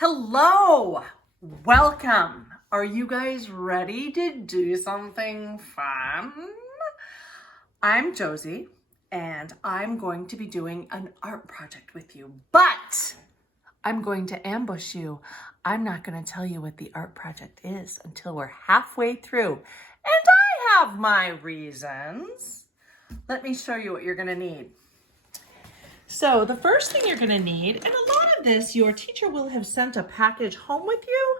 Hello, welcome. Are you guys ready to do something fun? I'm Josie and I'm going to be doing an art project with you, but I'm going to ambush you. I'm not going to tell you what the art project is until we're halfway through, and I have my reasons. Let me show you what you're going to need. So the first thing you're going to need, and a lot of this your teacher will have sent a package home with you,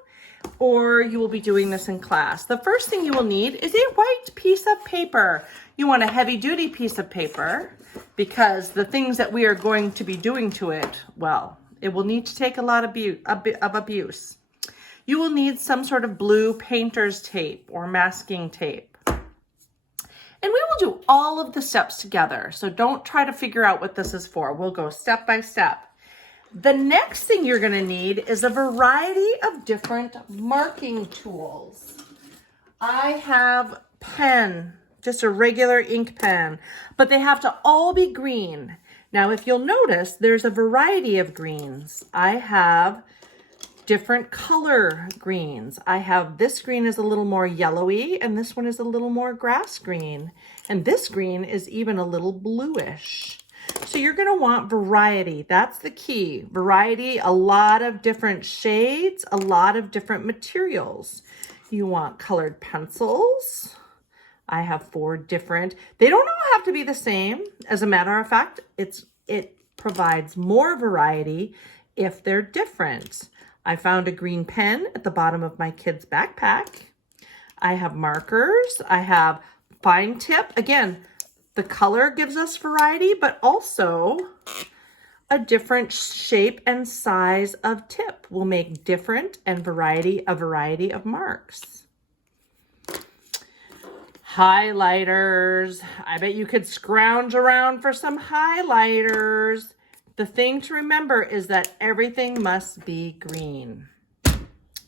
or you will be doing this in class. The first thing you will need is a white piece of paper. You want a heavy duty piece of paper because the things that we are going to be doing to it, well, it will need to take a lot of abuse. You will need some sort of blue painter's tape or masking tape. And we will do all of the steps together. So don't try to figure out what this is for. We'll go step by step. The next thing you're going to need is a variety of different marking tools. I have pen, just a regular ink pen, but they have to all be green. Now, if you'll notice, there's a variety of greens. I have different color greens. I have this green is a little more yellowy and this one is a little more grass green. And this green is even a little bluish. So you're going to want variety. That's the key. Variety, a lot of different shades, a lot of different materials. You want colored pencils. I have 4 different. They don't all have to be the same. As a matter of fact, it provides more variety if they're different. I found a green pen at the bottom of my kid's backpack. I have markers. I have fine tip. Again, the color gives us variety, but also a different shape and size of tip will make different and a variety of marks. Highlighters. I bet you could scrounge around for some highlighters. The thing to remember is that everything must be green.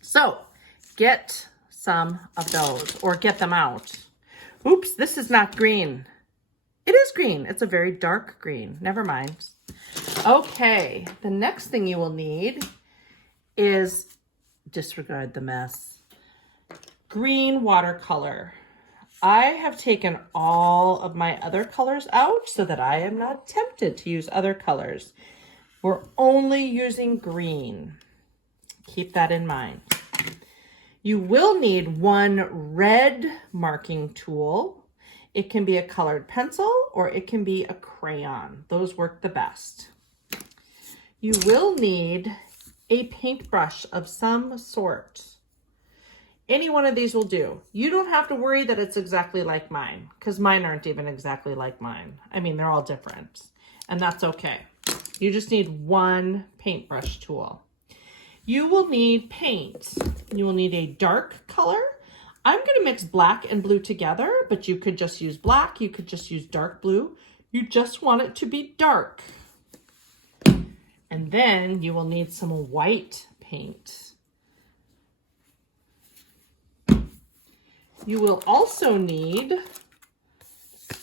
So get some of those or get them out. Oops, this is not green. It is green. It's a very dark green. Never mind. Okay, the next thing you will need is, disregard the mess, green watercolor. I have taken all of my other colors out so that I am not tempted to use other colors. We're only using green. Keep that in mind. You will need one red marking tool. It can be a colored pencil or it can be a crayon. Those work the best. You will need a paintbrush of some sort. Any one of these will do. You don't have to worry that it's exactly like mine, because mine aren't even exactly like mine. I mean, they're all different, and that's okay. You just need one paintbrush tool. You will need paint. You will need a dark color. I'm going to mix black and blue together, but you could just use black. You could just use dark blue. You just want it to be dark. And then you will need some white paint. You will also need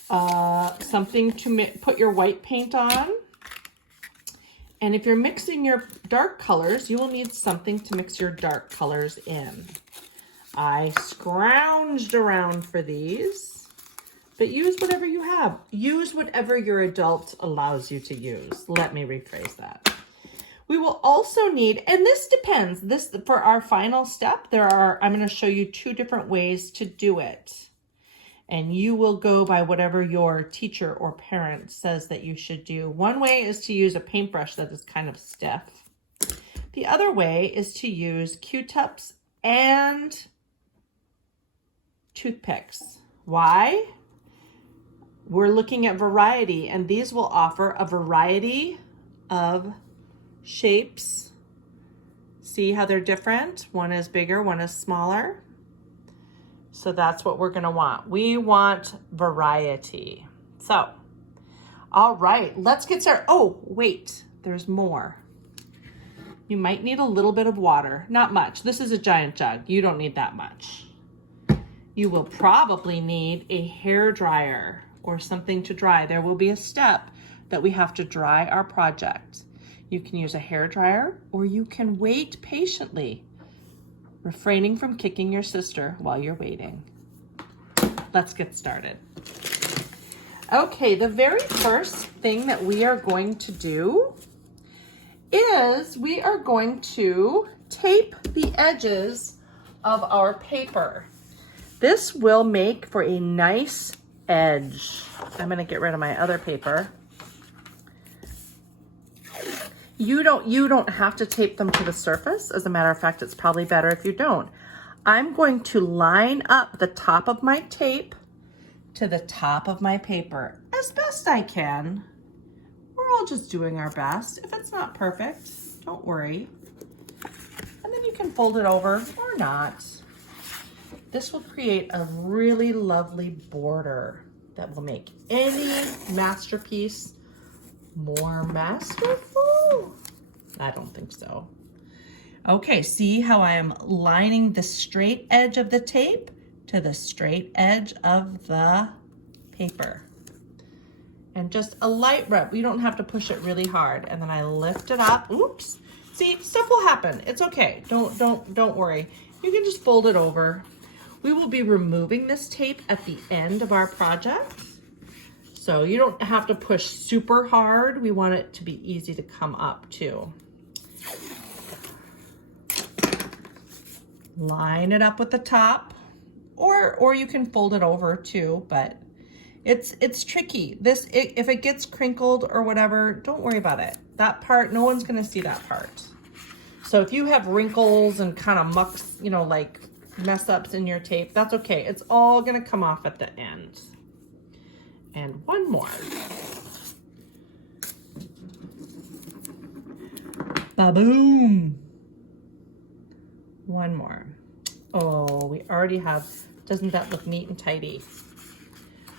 something to put your white paint on. And if you're mixing your dark colors, you will need something to mix your dark colors in. I scrounged around for these, but use whatever you have. Use whatever your adult allows you to use. Let me rephrase that. We will also need, and this depends, for our final step, I'm going to show you 2 different ways to do it. And you will go by whatever your teacher or parent says that you should do. One way is to use a paintbrush that is kind of stiff. The other way is to use Q-tips and toothpicks. Why? We're looking at variety, and these will offer a variety of shapes. See how they're different? One is bigger, one is smaller. So that's what we're going to want. We want variety. So, all right, let's get started. Oh, wait, there's more. You might need a little bit of water, not much. This is a giant jug. You don't need that much. You will probably need a hairdryer or something to dry. There will be a step that we have to dry our project. You can use a hairdryer, or you can wait patiently, refraining from kicking your sister while you're waiting. Let's get started. Okay, the very first thing that we are going to do is we are going to tape the edges of our paper. This will make for a nice edge. I'm going to get rid of my other paper. You don't have to tape them to the surface. As a matter of fact, it's probably better if you don't. I'm going to line up the top of my tape to the top of my paper as best I can. We're all just doing our best. If it's not perfect, don't worry. And then you can fold it over or not. This will create a really lovely border that will make any masterpiece more masterful. I don't think so. Okay, see how I am lining the straight edge of the tape to the straight edge of the paper. And just a light rub. You don't have to push it really hard. And then I lift it up. Oops. See, stuff will happen. It's okay. Don't worry. You can just fold it over. We will be removing this tape at the end of our project. So you don't have to push super hard. We want it to be easy to come up too. Line it up with the top, or you can fold it over too, but it's tricky. If it gets crinkled or whatever, don't worry about it. That part, no one's gonna see that part. So if you have wrinkles and kind of mucks, like mess ups in your tape, that's okay. It's all gonna come off at the end. And one more. Ba-boom. One more. Oh, we already have, doesn't that look neat and tidy?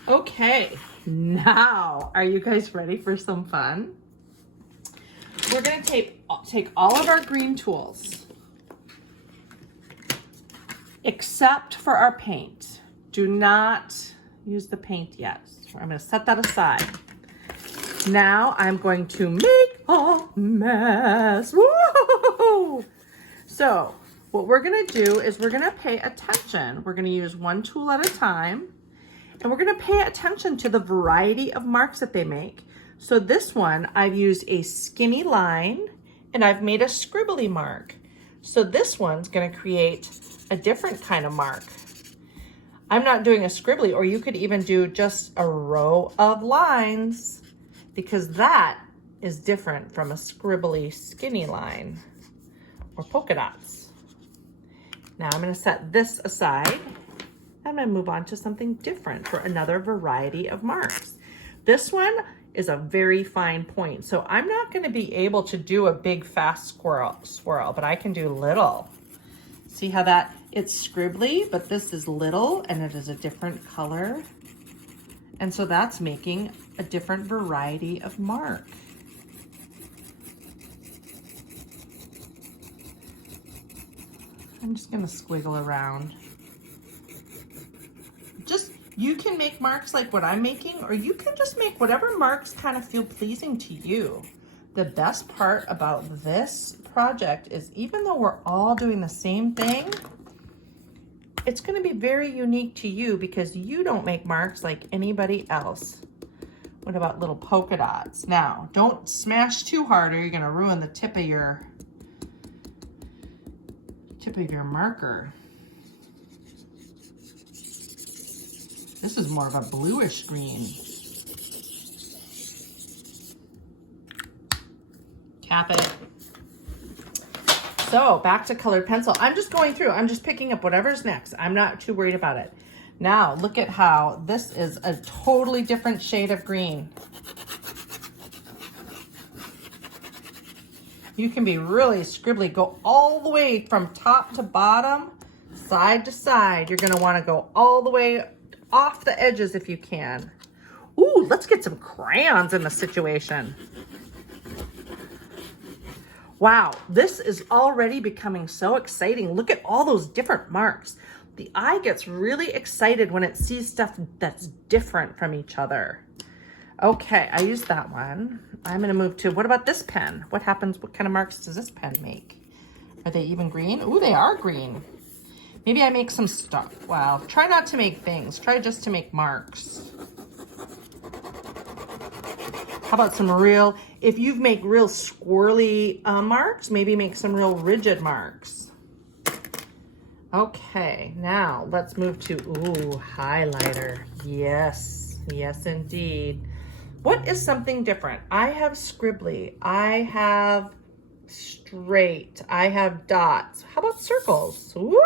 Okay, now, are you guys ready for some fun? We're gonna take all of our green tools, except for our paint. Do not use the paint yet. I'm gonna set that aside. Now I'm going to make a mess. Woo! So what we're gonna do is we're gonna pay attention. We're gonna use one tool at a time, and we're gonna pay attention to the variety of marks that they make. So this one, I've used a skinny line, and I've made a scribbly mark. So this one's gonna create a different kind of mark. I'm not doing a scribbly, or you could even do just a row of lines, because that is different from a scribbly skinny line or polka dots. Now I'm gonna set this aside. I'm gonna move on to something different for another variety of marks. This one is a very fine point, so I'm not gonna be able to do a big fast swirl, but I can do little. See how that, it's scribbly, but this is little and it is a different color. And so that's making a different variety of mark. I'm just gonna squiggle around. You can make marks like what I'm making, or you can just make whatever marks kind of feel pleasing to you. The best part about this project is even though we're all doing the same thing, it's gonna be very unique to you because you don't make marks like anybody else. What about little polka dots? Now, don't smash too hard or you're gonna ruin the tip of your marker. This is more of a bluish green. Cap it. So back to colored pencil. I'm just going through, I'm just picking up whatever's next. I'm not too worried about it. Now look at how this is a totally different shade of green. You can be really scribbly. Go all the way from top to bottom, side to side. You're gonna wanna go all the way off the edges if you can. Ooh, let's get some crayons in the situation. Wow, this is already becoming so exciting. Look at all those different marks. The eye gets really excited when it sees stuff that's different from each other. Okay, I used that one. I'm gonna move to, what about this pen? What happens, what kind of marks does this pen make? Are they even green? Ooh, they are green. Maybe I make some stuff. Well, try not to make things. Try just to make marks. How about some real, if you make real squirrely marks, maybe make some real rigid marks. Okay, now let's move to, ooh, highlighter. Yes, yes indeed. What is something different? I have scribbly, I have straight, I have dots. How about circles? Ooh,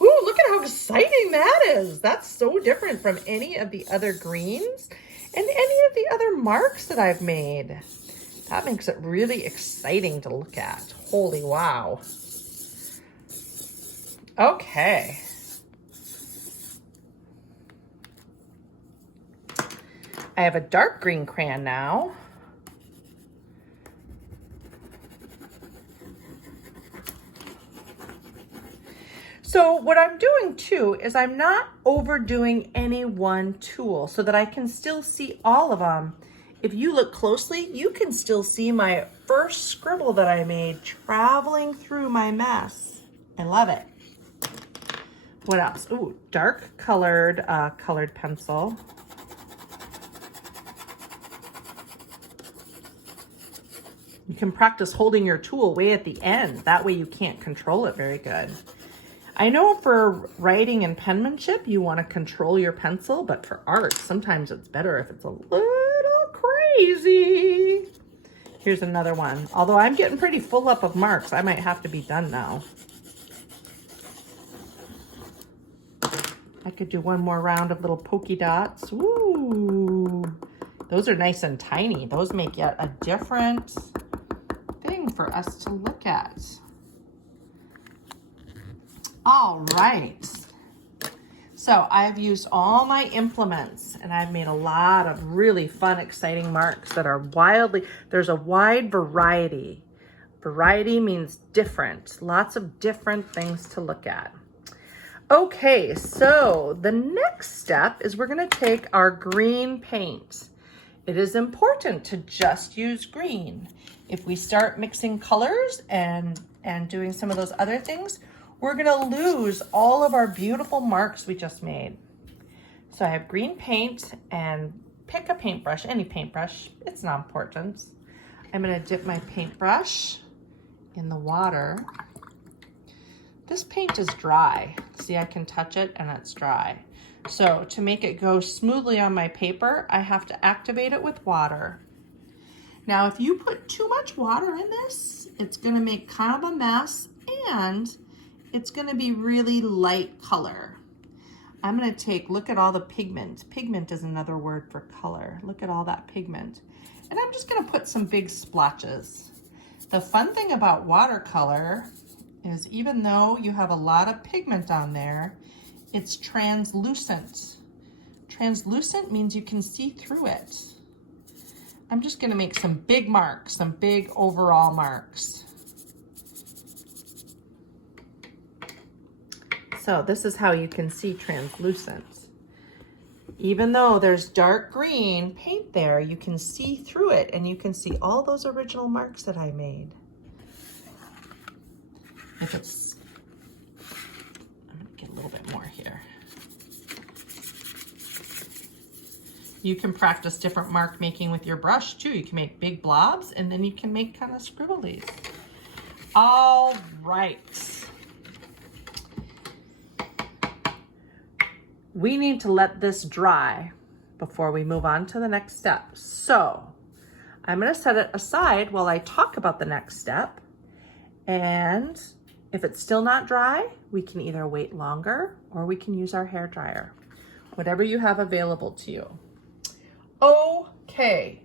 look at how exciting that is. That's so different from any of the other greens and any of the other marks that I've made. That makes it really exciting to look at. Holy wow. Okay. I have a dark green crayon now. So what I'm doing too is I'm not overdoing any one tool so that I can still see all of them. If you look closely, you can still see my first scribble that I made traveling through my mess. I love it. What else? Ooh, dark colored pencil. You can practice holding your tool way at the end. That way you can't control it very good. I know for writing and penmanship, you want to control your pencil, but for art, sometimes it's better if it's a little crazy. Here's another one. Although I'm getting pretty full up of marks, I might have to be done now. I could do one more round of little pokey dots. Ooh, those are nice and tiny. Those make yet a different thing for us to look at. All right, so I've used all my implements and I've made a lot of really fun, exciting marks that are there's a wide variety. Variety means different, lots of different things to look at. Okay, so the next step is we're gonna take our green paint. It is important to just use green. If we start mixing colors and doing some of those other things, we're gonna lose all of our beautiful marks we just made. So I have green paint, and pick a paintbrush, any paintbrush, it's not important. I'm gonna dip my paintbrush in the water. This paint is dry. See, I can touch it and it's dry. So to make it go smoothly on my paper, I have to activate it with water. Now, if you put too much water in this, it's gonna make kind of a mess and it's gonna be really light color. I'm gonna look at all the pigment. Pigment is another word for color. Look at all that pigment. And I'm just gonna put some big splotches. The fun thing about watercolor is even though you have a lot of pigment on there, it's translucent. Translucent means you can see through it. I'm just gonna make some big marks, some big overall marks. So this is how you can see translucent. Even though there's dark green paint there, you can see through it and you can see all those original marks that I made. I'm gonna get a little bit more here. You can practice different mark making with your brush too. You can make big blobs and then you can make kind of scribblies. All right. We need to let this dry before we move on to the next step. So I'm gonna set it aside while I talk about the next step. And if it's still not dry, we can either wait longer or we can use our hairdryer, whatever you have available to you. Okay,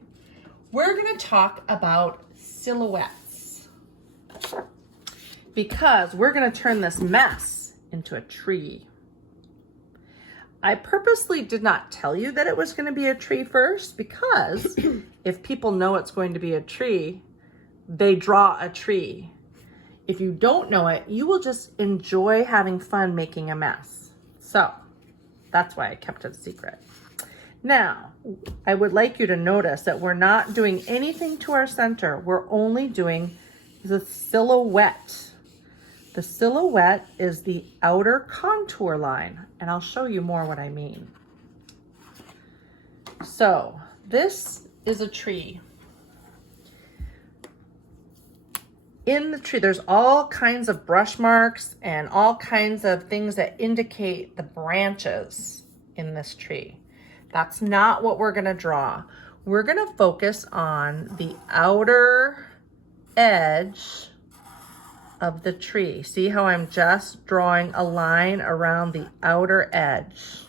we're gonna talk about silhouettes because we're gonna turn this mess into a tree. I purposely did not tell you that it was going to be a tree first because if people know it's going to be a tree, they draw a tree. If you don't know it, you will just enjoy having fun making a mess. So that's why I kept it a secret. Now, I would like you to notice that we're not doing anything to our center. We're only doing the silhouette. The silhouette is the outer contour line, and I'll show you more what I mean. So this is a tree. In the tree, there's all kinds of brush marks and all kinds of things that indicate the branches in this tree. That's not what we're gonna draw. We're gonna focus on the outer edge of the tree. See how I'm just drawing a line around the outer edge?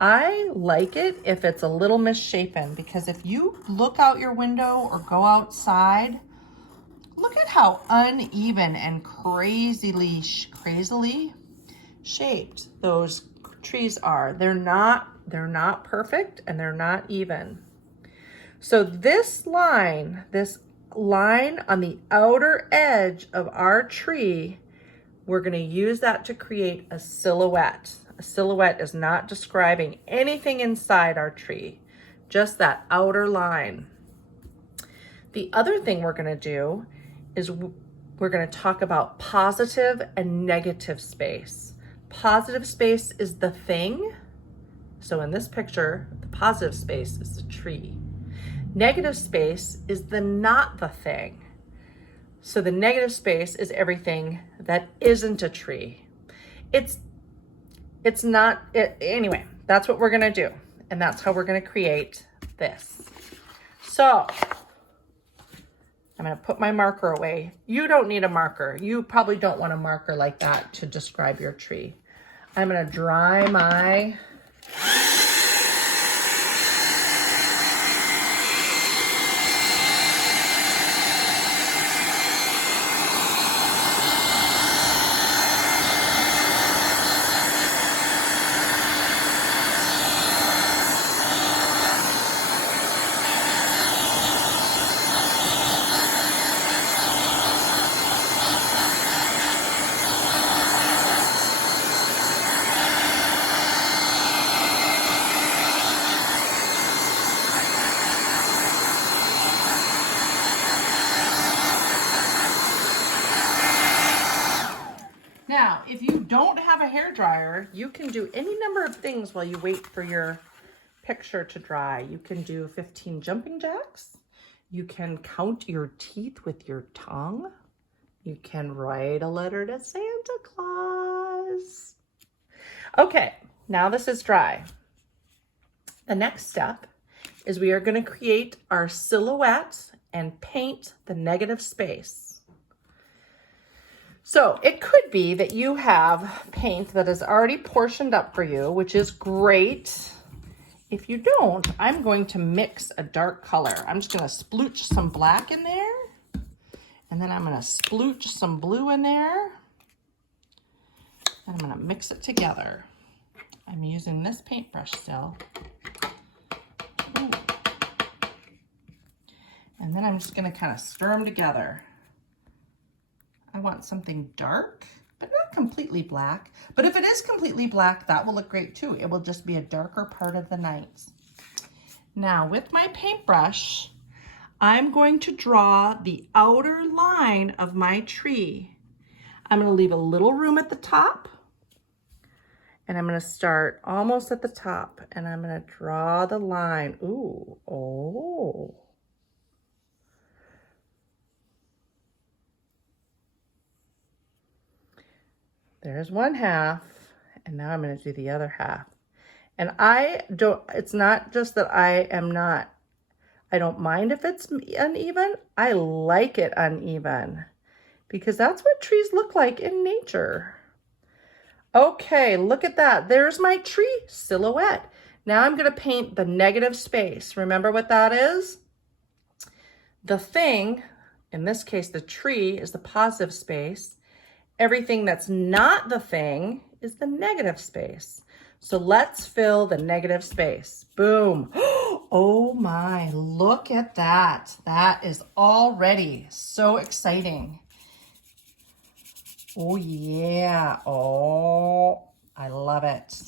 I like it if it's a little misshapen, because if you look out your window or go outside, look at how uneven and crazily shaped those trees are. They're not perfect and they're not even. So this line on the outer edge of our tree, we're going to use that to create a silhouette. A silhouette is not describing anything inside our tree, just that outer line. The other thing we're going to do is we're going to talk about positive and negative space. Positive space is the thing. So in this picture, the positive space is the tree. Negative space is the not the thing. So the negative space is everything that isn't a tree. Anyway, that's what we're gonna do. And that's how we're gonna create this. So I'm gonna put my marker away. You don't need a marker. You probably don't want a marker like that to describe your tree. I'm gonna dry my Now, if you don't have a hairdryer, you can do any number of things while you wait for your picture to dry. You can do 15 jumping jacks. You can count your teeth with your tongue. You can write a letter to Santa Claus. Okay, now this is dry. The next step is we are going to create our silhouette and paint the negative space. So it could be that you have paint that is already portioned up for you, which is great. If you don't, I'm going to mix a dark color. I'm just going to splooch some black in there, and then I'm going to splooch some blue in there, and I'm going to mix it together. I'm using this paintbrush still. Ooh. And then I'm just going to kind of stir them together. I want something dark, but not completely black. But if it is completely black, that will look great too. It will just be a darker part of the night. Now with my paintbrush, I'm going to draw the outer line of my tree. I'm going to leave a little room at the top, and I'm going to start almost at the top, and I'm going to draw the line. Ooh, oh. There's one half, and now I'm going to do the other half. And it's not just that I don't mind if it's uneven. I like it uneven because that's what trees look like in nature. Okay, look at that. There's my tree silhouette. Now I'm going to paint the negative space. Remember what that is? The thing, in this case, the tree is the positive space. Everything that's not the thing is the negative space. So let's fill the negative space. Boom. Oh my, look at that. That is already so exciting. Oh yeah. Oh, I love it.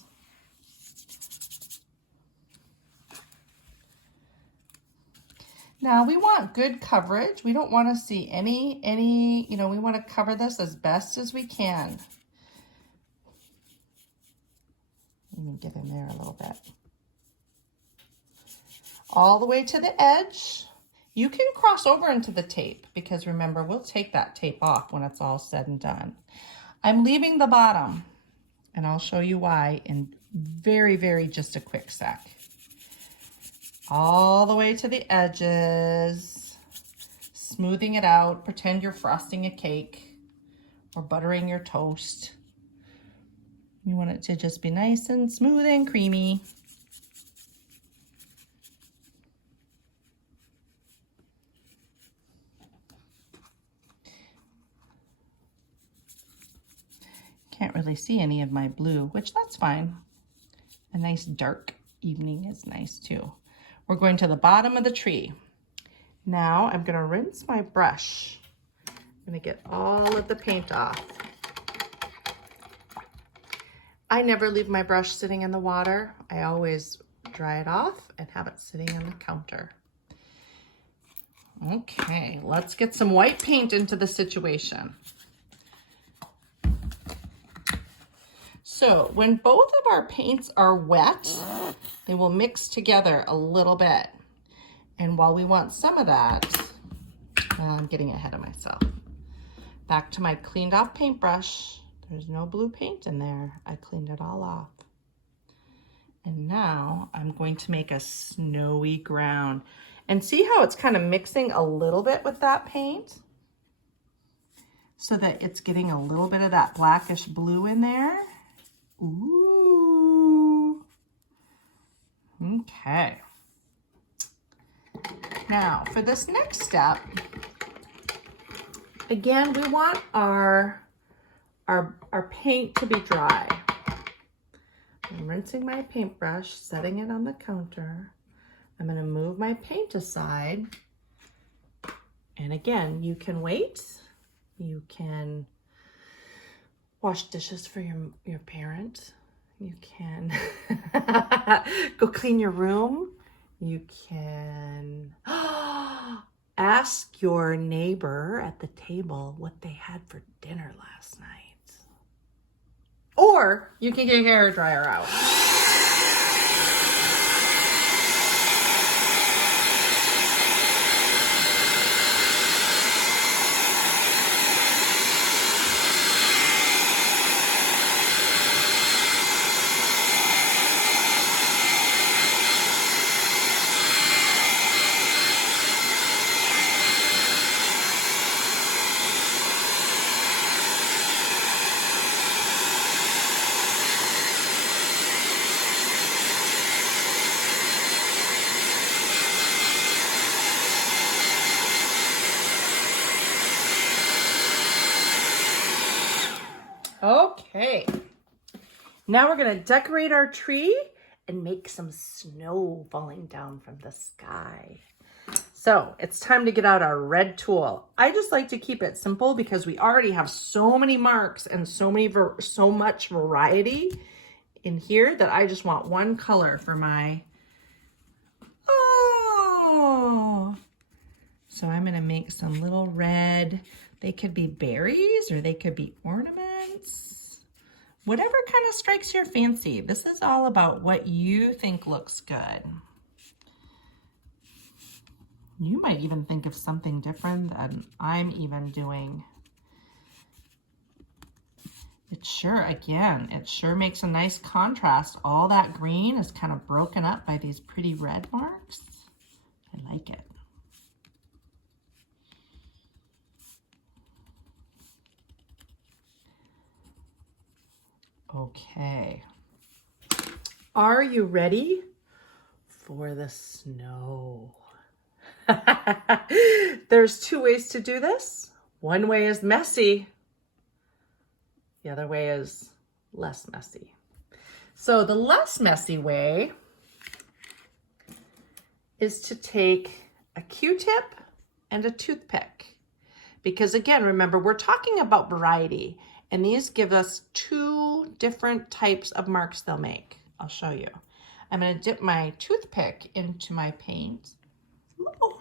Now we want good coverage. We don't want to see any, you know, we want to cover this as best as we can. Let me get in there a little bit. All the way to the edge. You can cross over into the tape because remember, we'll take that tape off when it's all said and done. I'm leaving the bottom and I'll show you why in very just a quick sec. All the way to the edges, smoothing it out. Pretend you're frosting a cake or buttering your toast. You want it to just be nice and smooth and creamy. Can't really see any of my blue, which that's fine. A nice dark evening is nice too. We're going to the bottom of the tree. Now I'm gonna rinse my brush. I'm gonna get all of the paint off. I never leave my brush sitting in the water. I always dry it off and have it sitting on the counter. Okay, let's get some white paint into the situation. So when both of our paints are wet, they will mix together a little bit. And while we want some of that, I'm getting ahead of myself. Back to my cleaned off paintbrush. There's no blue paint in there. I cleaned it all off. And now I'm going to make a snowy ground. And see how it's kind of mixing a little bit with that paint? So that it's getting a little bit of that blackish blue in there. Ooh. Okay. Now for this next step, again, we want our paint to be dry. I'm rinsing my paintbrush, setting it on the counter. I'm going to move my paint aside. And again, you can wait. You can wash dishes for your parent. You can go clean your room. You can ask your neighbor at the table what they had for dinner last night. Or you can get your hairdryer out. Okay, now we're gonna decorate our tree and make some snow falling down from the sky. So it's time to get out our red tool. I just like to keep it simple because we already have so many marks and so much variety in here that I just want one color for my, So I'm gonna make some little red, they could be berries or they could be ornaments. Whatever kind of strikes your fancy. This is all about what you think looks good. You might even think of something different than I'm even doing. It sure makes a nice contrast. All that green is kind of broken up by these pretty red marks. I like it. Okay. Are you ready for the snow? There's two ways to do this. One way is messy. The other way is less messy. So the less messy way is to take a Q-tip and a toothpick. Because again, remember, we're talking about variety, and these give us two different types of marks they'll make. I'll show you. I'm going to dip my toothpick into my paint. Oh,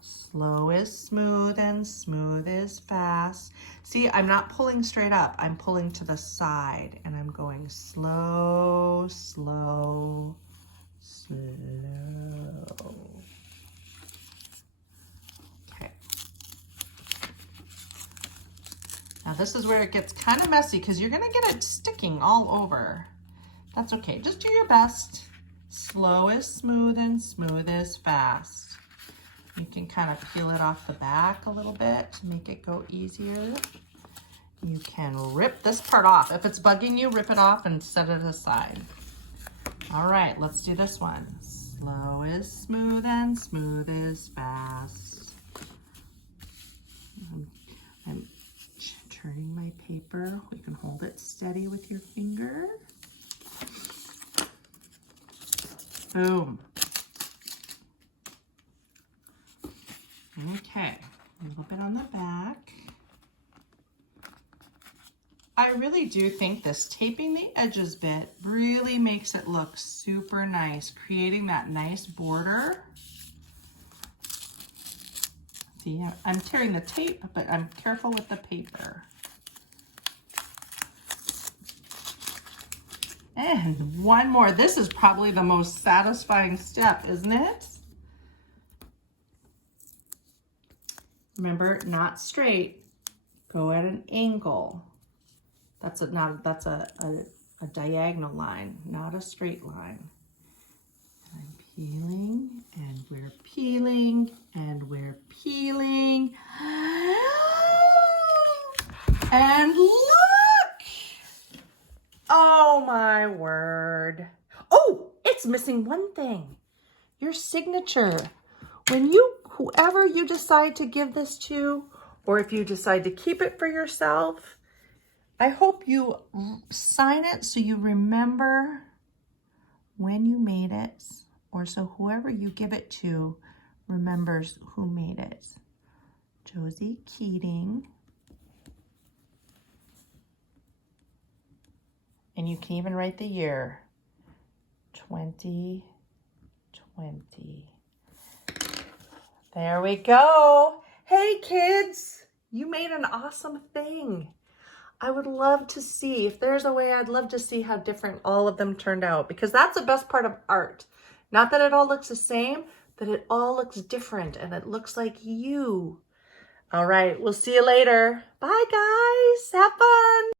Slow is smooth and smooth is fast. See, I'm not pulling straight up. I'm pulling to the side and I'm going slow, slow, slow. Okay. Now this is where it gets kind of messy because you're gonna get it sticking all over. That's okay, just do your best. Slow is smooth and smooth is fast. You can kind of peel it off the back a little bit to make it go easier. You can rip this part off. If it's bugging you, rip it off and set it aside. All right, let's do this one. Slow is smooth and smooth is fast. I'm turning my paper. You can hold it steady with your finger. Boom. Okay, a little bit on the back. I really do think this taping the edges bit really makes it look super nice, creating that nice border. See, I'm tearing the tape, but I'm careful with the paper. And one more. This is probably the most satisfying step, isn't it? Remember, not straight, go at an angle. That's a diagonal line, not a straight line. And I'm peeling, and we're peeling, and we're peeling. And look! Oh my word. Oh, it's missing one thing. Your signature. When whoever you decide to give this to, or if you decide to keep it for yourself, I hope you sign it so you remember when you made it, or so whoever you give it to remembers who made it. Josie Keating. And you can even write the year, 2020. There we go. Hey kids, you made an awesome thing. I would love to see, if there's a way, I'd love to see how different all of them turned out, because that's the best part of art. Not that it all looks the same, that it all looks different and it looks like you. All right, we'll see you later. Bye guys, have fun.